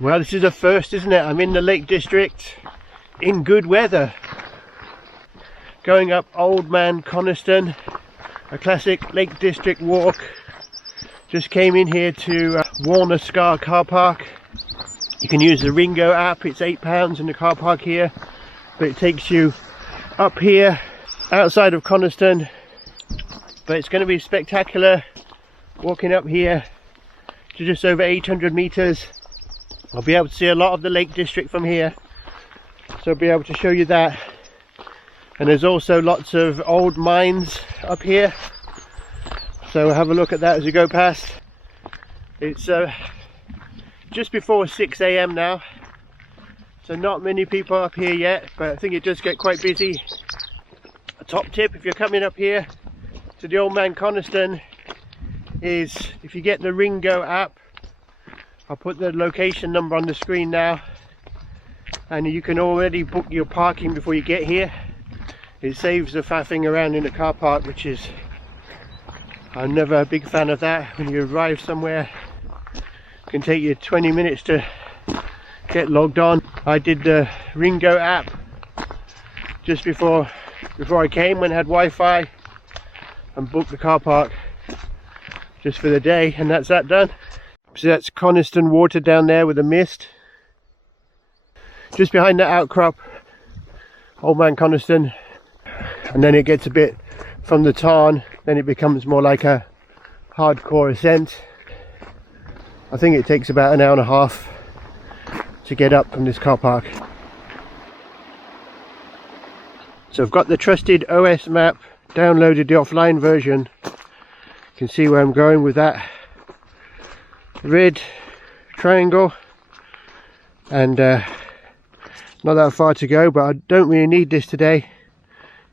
Well, this is a first, isn't it? I'm in the Lake District in good weather. Going up Old Man Coniston, a classic Lake District walk. Just came in here to Walna car park. You can use the Ringo app, it's £8 in the car park here. But it takes you up here, outside of Coniston. But it's going to be spectacular walking up here to just over 800 meters. I'll be able to see a lot of the Lake District from here, so I'll be able to show you that. And there's also lots of old mines up here, so have a look at that as you go past. It's just before 6 AM now, so not many people up here yet, but I think it does get quite busy. A top tip if you're coming up here to the Old Man Coniston is, if you get the Ringo app, I'll put the location number on the screen now, and you can already book your parking before you get here. It saves the faffing around in the car park, which is, I'm never a big fan of that. When you arrive somewhere, it can take you 20 minutes to get logged on. I did the Ringo app just before I came, when I had Wi-Fi, and booked the car park just for the day, and that's that done. So that's Coniston water down there with the mist. Just behind that outcrop, Old Man Coniston, and then it gets a bit from the tarn, then it becomes more like a hardcore ascent. I think it takes about an hour and a half to get up from this car park. So I've got the trusted OS map, downloaded the offline version. You can see where I'm going with that red triangle, and not that far to go, but I don't really need this today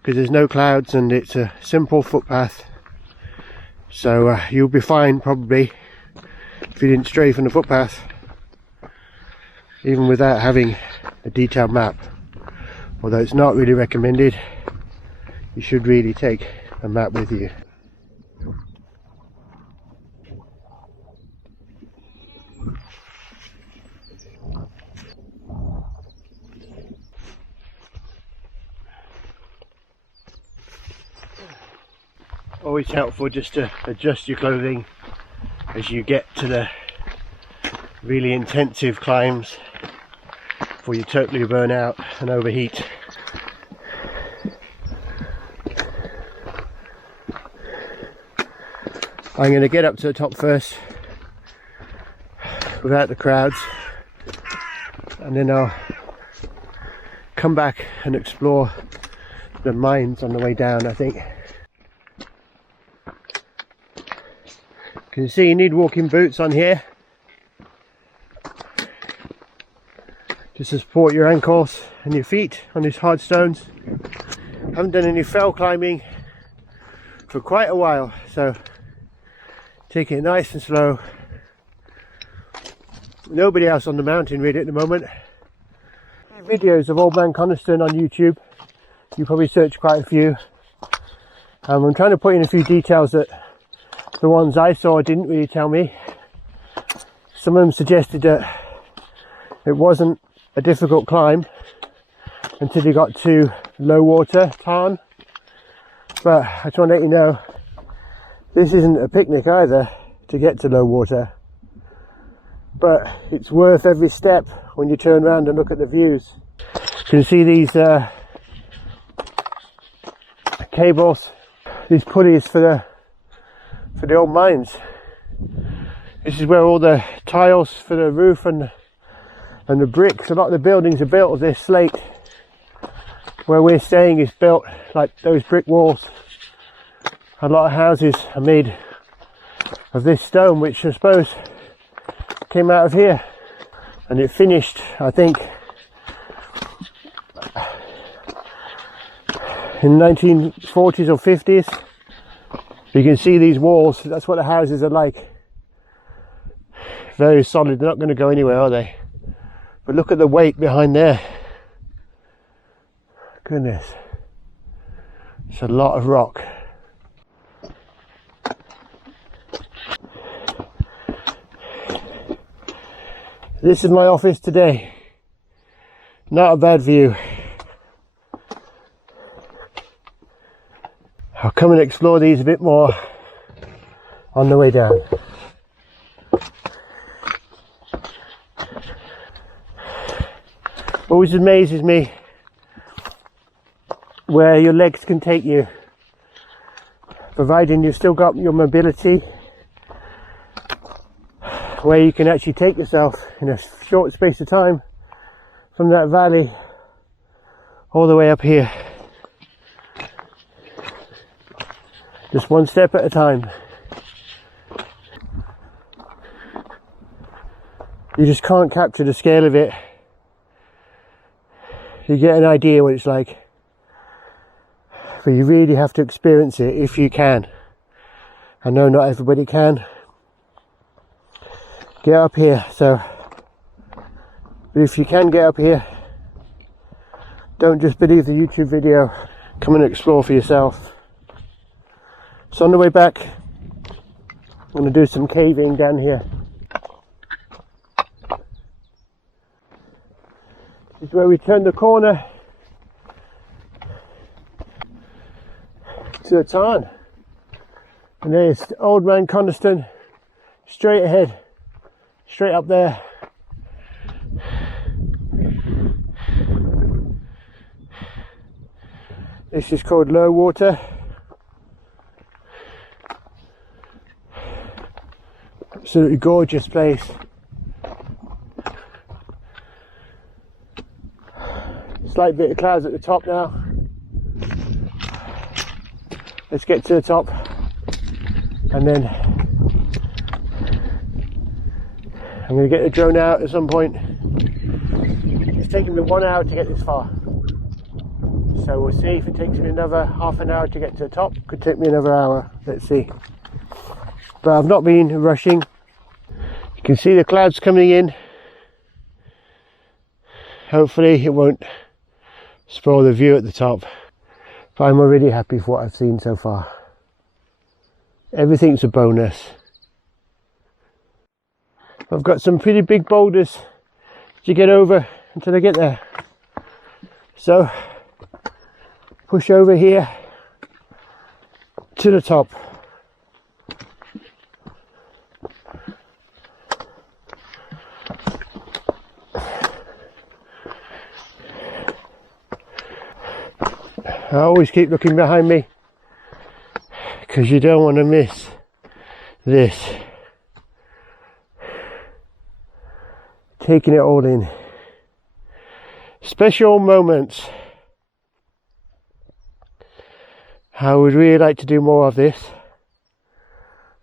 because there's no clouds and it's a simple footpath, so you'll be fine probably if you didn't stray from the footpath, even without having a detailed map. Although it's not really recommended, you should really take a map with you. Always helpful just to adjust your clothing as you get to the really intensive climbs before you totally burn out and overheat. I'm going to get up to the top first without the crowds, and then I'll come back and explore the mines on the way down, I think. You can see you need walking boots on here just to support your ankles and your feet on these hard stones. I haven't done any fell climbing for quite a while, so take it nice and slow. Nobody else on the mountain really at the moment. Videos of Old Man Coniston on YouTube, you probably search quite a few. I'm trying to put in a few details that the ones I saw didn't really tell me. Some of them suggested that it wasn't a difficult climb until you got to low water tarn, but I just want to let you know this isn't a picnic either to get to low water, but it's worth every step when you turn around and look at the views. You can see these cables, these pulleys for the old mines. This is where all the tiles for the roof and the bricks, a lot of the buildings are built of this slate. Where we're staying is built like those brick walls. A lot of houses are made of this stone, which I suppose came out of here, and it finished, I think, in 1940s or 50s. You can see these walls, that's what the houses are like. Very solid, they're not going to go anywhere, are they? But look at the weight behind there. Goodness. It's a lot of rock. This is my office today. Not a bad view. I'll come and explore these a bit more on the way down. Always amazes me where your legs can take you, providing you've still got your mobility, where you can actually take yourself in a short space of time from that valley all the way up here. Just one step at a time. You just can't capture the scale of it. You get an idea what it's like, but you really have to experience it if you can. I know not everybody can get up here, so but if you can get up here, don't just believe the YouTube video, come and explore for yourself. So on the way back, I'm going to do some caving down here. This is where we turn the corner to the tarn, and there's Old Man Coniston straight ahead, straight up there. This is called low water. Absolutely gorgeous place. Slight bit of clouds at the top now. Let's get to the top, and then I'm going to get the drone out at some point. It's taken me 1 hour to get this far, so we'll see if it takes me another half an hour to get to the top. Could take me another hour, let's see. But I've not been rushing. You can see the clouds coming in. Hopefully it won't spoil the view at the top, but I'm already happy for what I've seen so far. Everything's a bonus. I've got some pretty big boulders to get over until I get there, so push over here to the top. I always keep looking behind me because you don't want to miss this. Taking it all in. Special moments. I would really like to do more of this.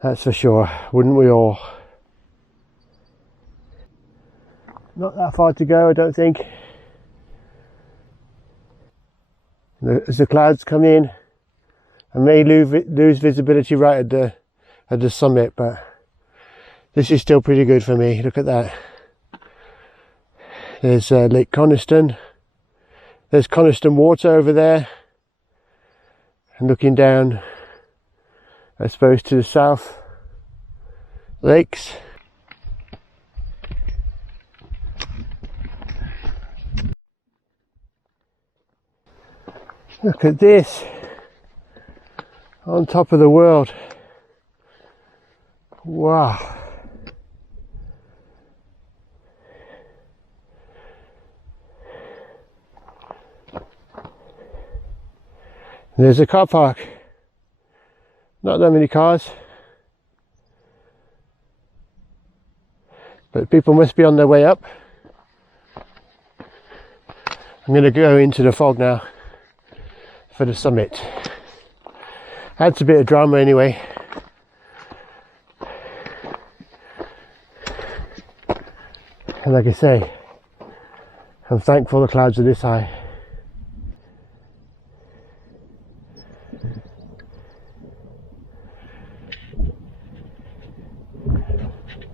That's for sure. Wouldn't we all? Not that far to go, I don't think. As the clouds come in, I may lose visibility right at the summit, but this is still pretty good for me. Look at that. There's Lake Coniston. There's Coniston water over there, and looking down, I suppose, to the south lakes. Look at this, on top of the world. Wow. There's a car park. Not that many cars, but people must be on their way up. I'm going to go into the fog now for the summit. Adds a bit of drama anyway. And like I say, I'm thankful the clouds are this high.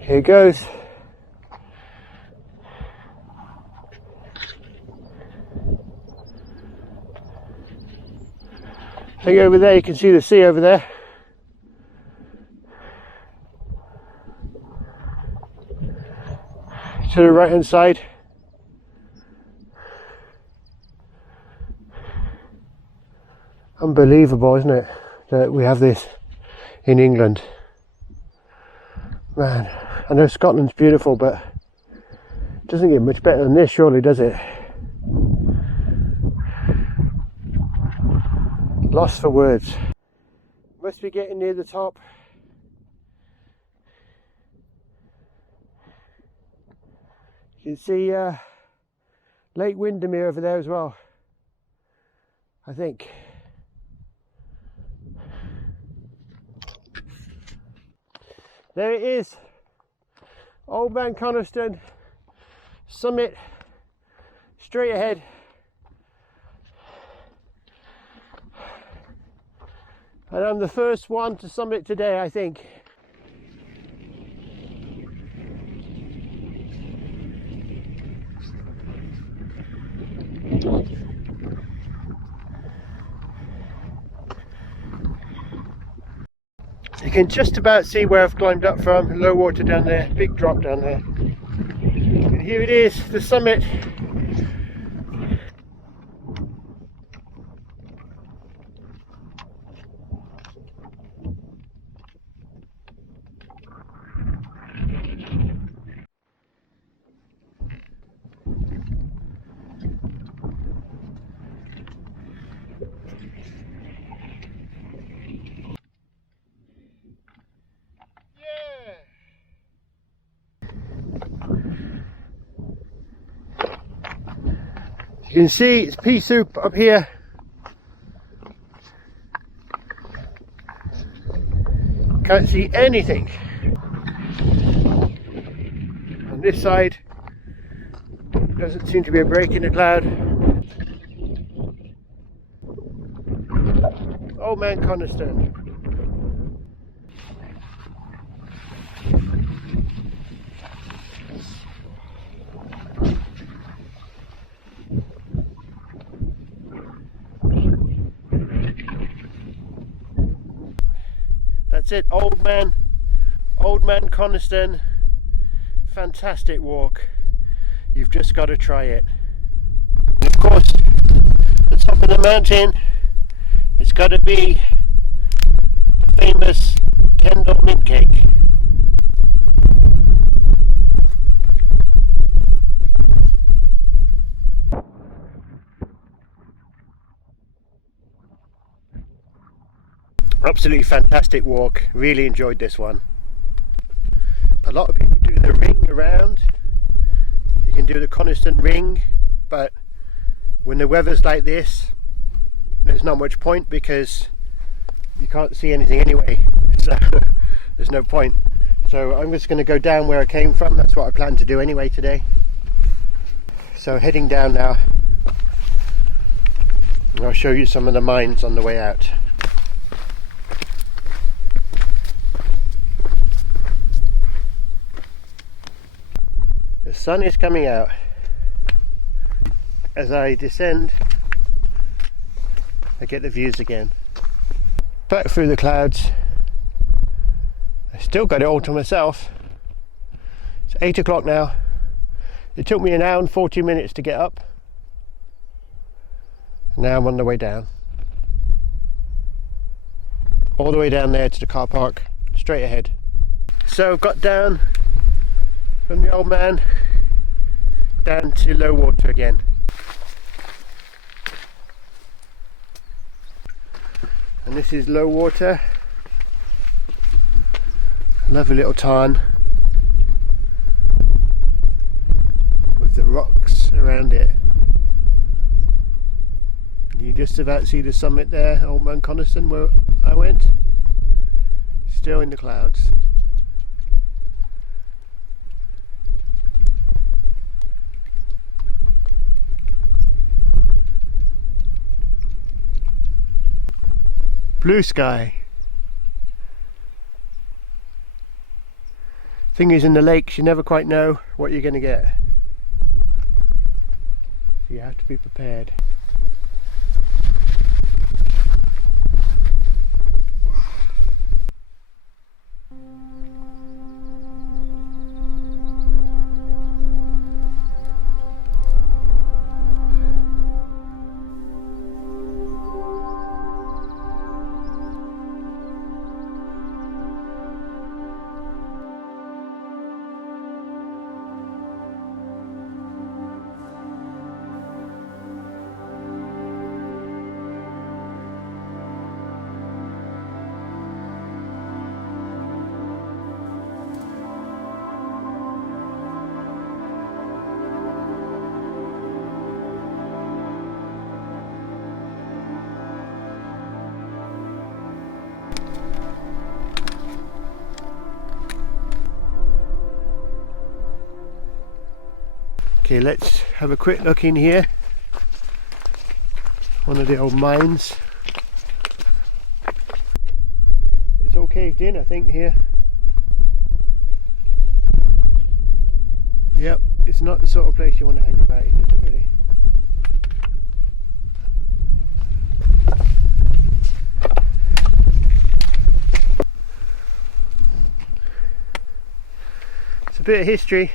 Here it goes. I think over there you can see the sea over there. to the right hand side. Unbelievable, isn't it, that we have this in England. Man, I know Scotland's beautiful, but it doesn't get much better than this, surely, does it? Lost for words. Must be getting near the top. You can see Lake Windermere over there as well, I think. There it is, Old Man Coniston summit, straight ahead. And I'm the first one to summit today, I think. You can just about see where I've climbed up from. Low water down there, big drop down there. And here it is, the summit. You can see it's pea soup up here. Can't see anything. On this side, doesn't seem to be a break in the cloud. Old Man Coniston. That's it, Old Man Coniston. Fantastic walk. You've just got to try it. And of course, the top of the mountain, it's got to be the famous Kendal mint cake. Absolutely fantastic walk, really enjoyed this one. A lot of people do the ring around. You can do the Coniston ring, but when the weather's like this, there's not much point because you can't see anything anyway, so there's no point. So I'm just going to go down where I came from. That's what I plan to do anyway today. So heading down now, and I'll show you some of the mines on the way out. The sun is coming out. As I descend, I get the views again. Back through the clouds. I still got it all to myself. It's 8 o'clock now. It took me an hour and 40 minutes to get up. Now I'm on the way down. All the way down there to the car park, straight ahead. So I've got down from the Old Man down to low water again. And this is low water. Lovely little tarn with the rocks around it. You just about see the summit there, Old Man Coniston, where I went. Still in the clouds. Blue sky. Thing is, in the lakes you never quite know what you're going to get, so you have to be prepared. Okay, let's have a quick look in here. One of the old mines. It's all caved in, I think, here. Yep, it's not the sort of place you want to hang about in, is it really? It's a bit of history.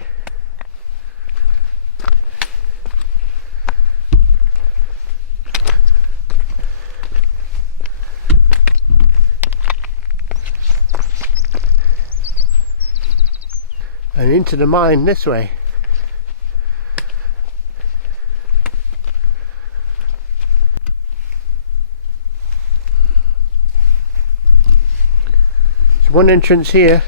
And into the mine this way. There's one entrance here.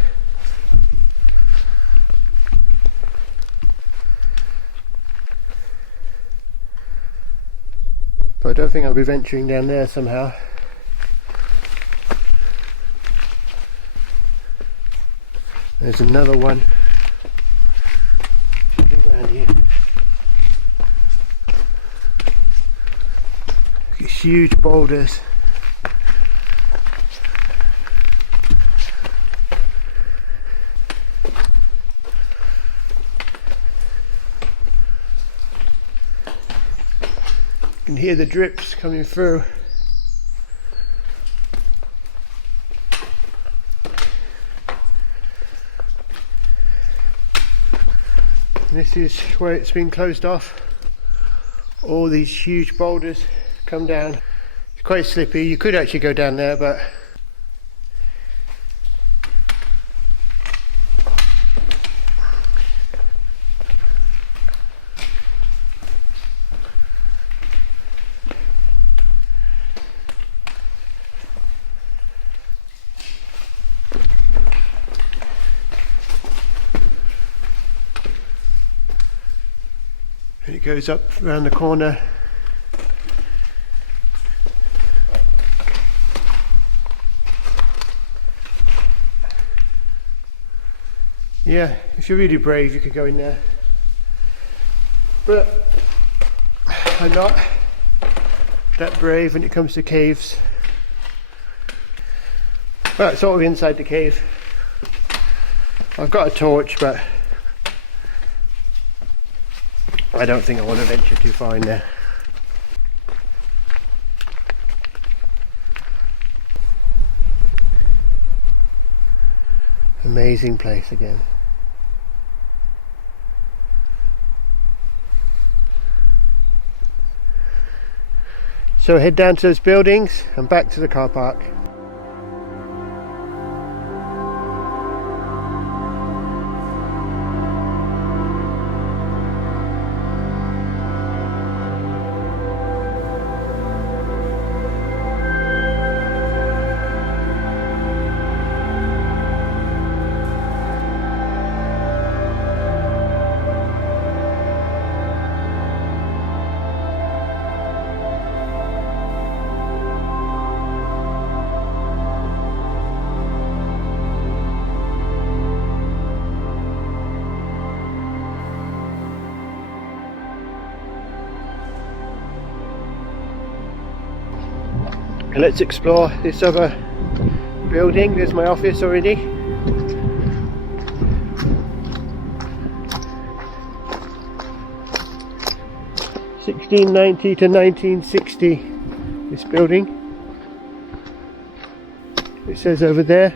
But I don't think I'll be venturing down there somehow. There's another one. Around here. These huge boulders. You can hear the drips coming through. This is where it's been closed off. All these huge boulders come down. It's quite slippy. You could actually go down there, but and it goes up around the corner. Yeah, if you're really brave you could go in there, but I'm not that brave when it comes to caves. Well, it's sort of inside the cave. I've got a torch, but I don't think I want to venture too far in there. Amazing place again. So head down to those buildings and back to the car park. And let's explore this other building. There's my office already. (1690 to 1960). This building. It says over there.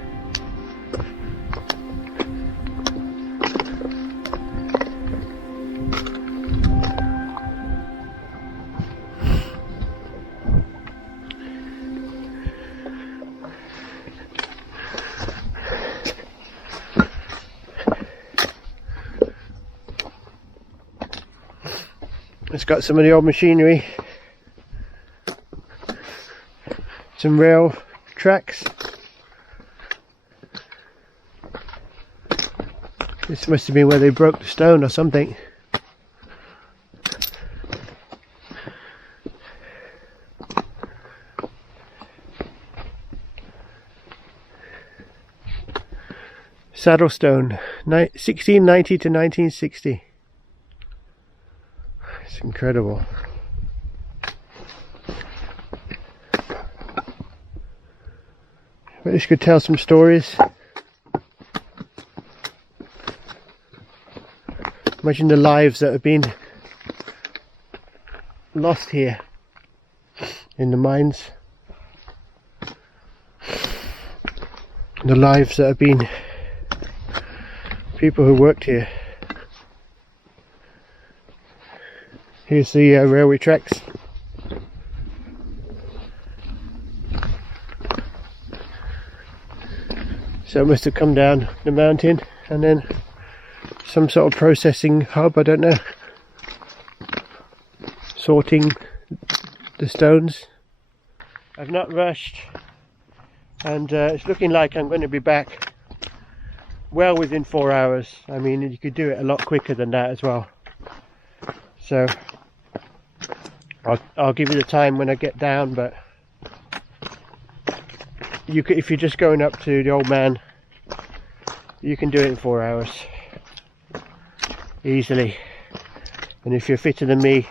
It's got some of the old machinery, some rail tracks. This must have been where they broke the stone or something. Saddlestone, 1690 to 1960. It's incredible. But this could tell some stories. Imagine the lives that have been lost here in the mines. The lives that have been people who worked here. Here's the railway tracks. So it must have come down the mountain and then some sort of processing hub, I don't know, sorting the stones. I've not rushed, and it's looking like I'm going to be back well within 4 hours. I mean, you could do it a lot quicker than that as well. So I'll give you the time when I get down, but you could, if you're just going up to the Old Man, you can do it in 4 hours easily. And if you're fitter than me,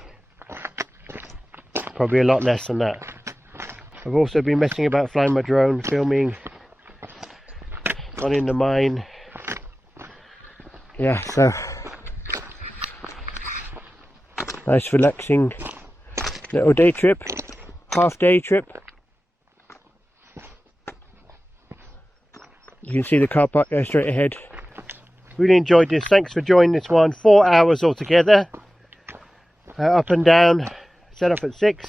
probably a lot less than that. I've also been messing about flying my drone, filming on in the mine. Yeah, so nice relaxing little day trip, half day trip. You can see the car park there straight ahead. Really enjoyed this. Thanks for joining this one. 4 hours altogether. Up and down. Set off at 6.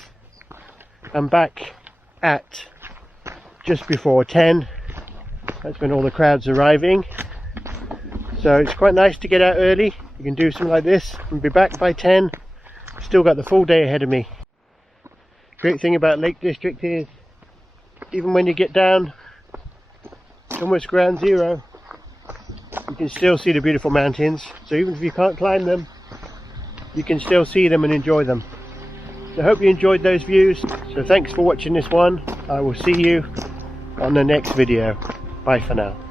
I'm back at just before 10. That's when all the crowd's arriving. So it's quite nice to get out early. You can do something like this and be back by 10. Still got the full day ahead of me. Great thing about Lake District is, even when you get down almost ground zero, you can still see the beautiful mountains. So even if you can't climb them, you can still see them and enjoy them. So I hope you enjoyed those views. So thanks for watching this one. I will see you on the next video. Bye for now.